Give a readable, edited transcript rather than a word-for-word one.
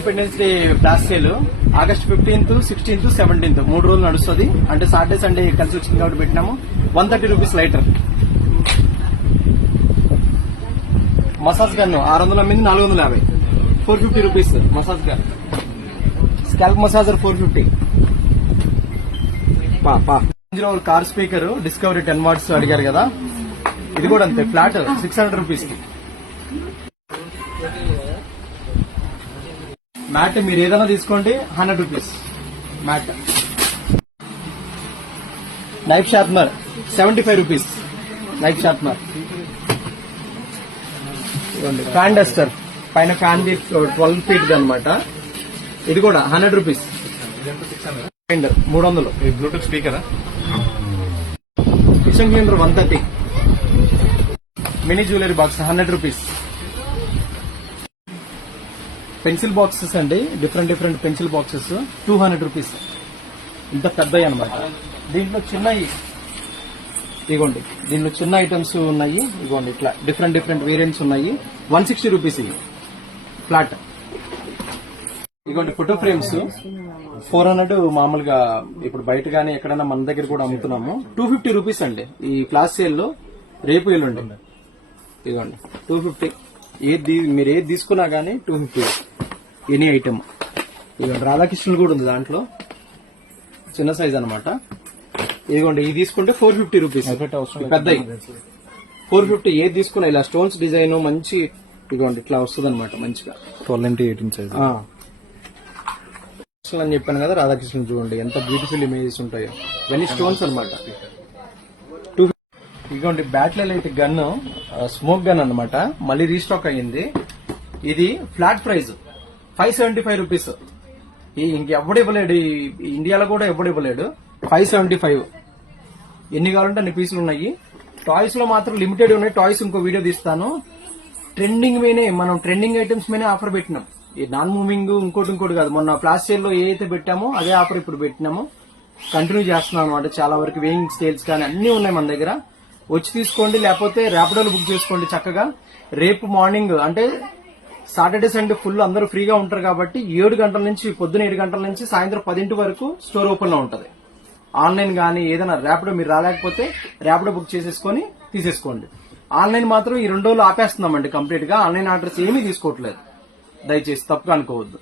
Independence day flash sale August 15th, 16th, 17th 3 రోజులు నడుస్తుంది. అంటే సాటర్డే సండే కలిసి వచ్చింది కాబట్టి పెట్టినాము. 130 రూపీస్ లైటర్. మసాజ్ గన్ 600 అమ్మింది 450. 450 rupees massage gun. Scalp massager 450. Car speaker discovery 10 watts అడిగారు కదా, ఇది కూడా అంతే ఫ్లాట్ 600 రూపీస్. మ్యాట్ మీరు ఏదైనా తీసుకోండి 100 rupees mat. Knife sharpener 75 rupees. Knife sharpener. Fan duster పైన ఫ్యాన్ 12 feet అనమాట. ఇది కూడా 100 rupees. 300. Bluetooth speaker. Kitchen cleaner 130. Mini jewellery box 100 rupees. Pencil boxes అండి, డిఫరెంట్ పెన్సిల్ బాక్సెస్ 200 రూపీస్. ఇంత పెద్దవి అనమాట. దీంట్లో చిన్నవి ఇగోండి, దీంట్లో చిన్న ఐటమ్స్ ఉన్నాయి. ఇగోండి ఇట్లా డిఫరెంట్ వేరియంట్స్ ఉన్నాయి. 160 రూపీస్ ఇది ఫ్లాట్. ఇగోండి ఫోటో ఫ్రేమ్స్ 400 మామూలుగా. ఇప్పుడు బయట గానీ ఎక్కడైనా మన దగ్గర కూడా అమ్ముతున్నాము. 250 రూపీస్ అండి ఈ క్లాస్ సేల్ లో. రేపు ఎల్లుండి ఇదిగోండి 250. మీరు ఏది తీసుకున్నా గానీ 250 ఎనీ ఐటమ్. ఇదిగోండి రాధాకృష్ణులు కూడా ఉంది దాంట్లో, చిన్న సైజ్ అనమాట. ఇదిగోండి ఇది తీసుకుంటే 450 రూపీస్. పెద్దవి 450. ఏది తీసుకున్నా ఇలా స్టోన్స్ డిజైన్ మంచి ఇదిగోండి ఇట్లా వస్తుంది అనమాట మంచిగా. 12x18 సైజ్ అని చెప్పాను కదా, రాధాకృష్ణ చూడండి ఎంత బ్యూటిఫుల్ ఇమేజెస్ ఉంటాయో. ఇవన్నీ స్టోన్స్ అనమాట. ఇదిగోండి బ్యాట్లీ లైట్ గన్, స్మోక్ గన్ అనమాట. మళ్ళీ రీస్టాక్ అయ్యింది. ఇది ఫ్లాట్ ప్రైస్ 575 రూపీస్. ఇంకెవ్వడు ఇవ్వలేడు, ఇండియాలో కూడా ఎవ్వడు ఇవ్వలేడు. 575. ఎన్ని కావాలంటే అన్ని పీసులు ఉన్నాయి. టాయ్స్ లో మాత్రం లిమిటెడ్ ఉన్నాయి. టాయ్స్ ఇంకో వీడియో తీస్తాను. ట్రెండింగ్ మీనే మనం ట్రెండింగ్ ఐటమ్స్ మీనే ఆఫర్ పెట్టినాం. ఈ నాన్ మూవింగ్ ఇంకోటి కాదు. మొన్న ఫ్లాష్ సేల్ లో ఏదైతే పెట్టామో అదే ఆఫర్ ఇప్పుడు పెట్టినాము. కంటిన్యూ చేస్తున్నాం అనమాట. చాలా వరకు వేయింగ్ స్కేల్స్ కానీ అన్ని ఉన్నాయి మన దగ్గర. వచ్చి తీసుకోండి, లేకపోతే ర్యాపిడోలో బుక్ చేసుకోండి చక్కగా. రేపు మార్నింగ్ అంటే సాటర్డే సండే ఫుల్ అందరూ ఫ్రీగా ఉంటారు కాబట్టి 7 గంటల నుంచి పొద్దున 7 గంటల నుంచి సాయంత్రం 10 వరకు స్టోర్ ఓపెన్ లో ఉంటది. ఆన్లైన్ గానీ ఏదైనా ర్యాపిడో మీరు రాలేకపోతే ర్యాపిడో బుక్ చేసేసుకొని తీసేసుకోండి. ఆన్లైన్ మాత్రం ఈ 2 రోజులు ఆపేస్తున్నామండి కంప్లీట్ గా. ఆన్లైన్ ఆర్డర్స్ ఏమీ తీసుకోవట్లేదు, దయచేసి తప్పుగా అనుకోవద్దు.